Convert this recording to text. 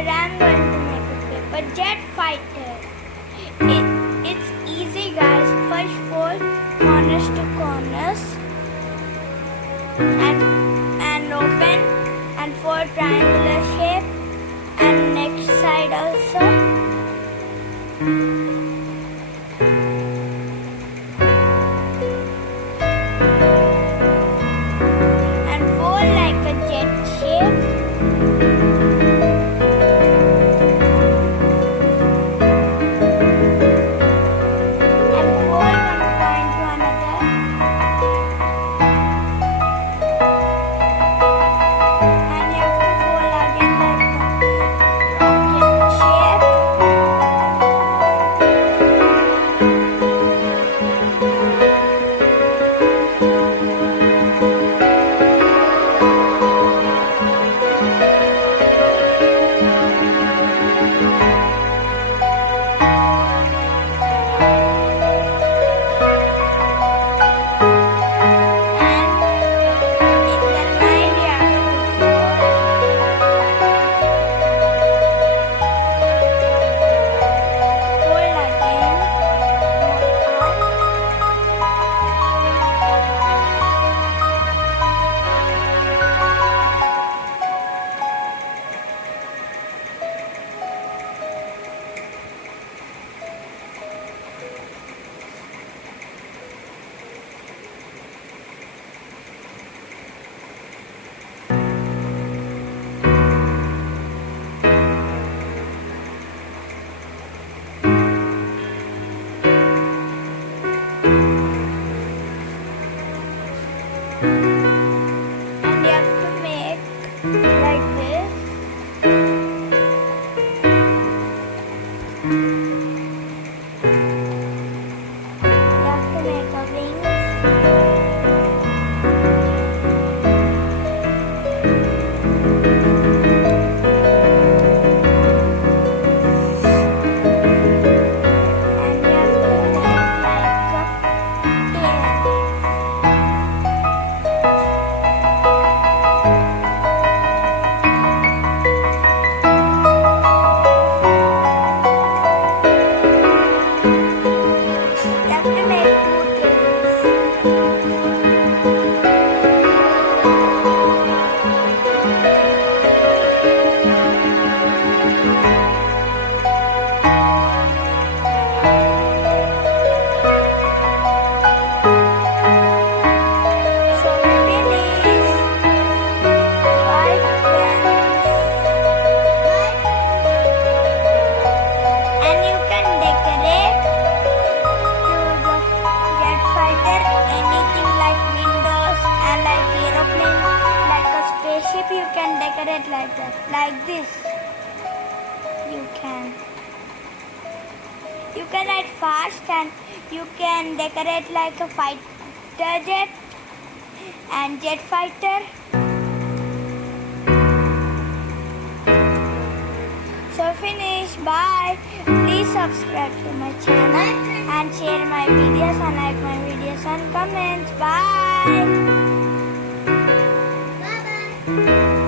Today I'm going to make a paper jet fighter. It's easy, guys. First fold corners to corners and open and fold triangular shape and next side also. And fold like a jet shape. And you have to make like this. You have to make a wings. You can decorate like that, like this. You can ride fast and you can decorate like a fighter jet and jet fighter. So finish. Bye. Please subscribe to my channel and share my videos and like my videos and comments. Bye. Bye bye.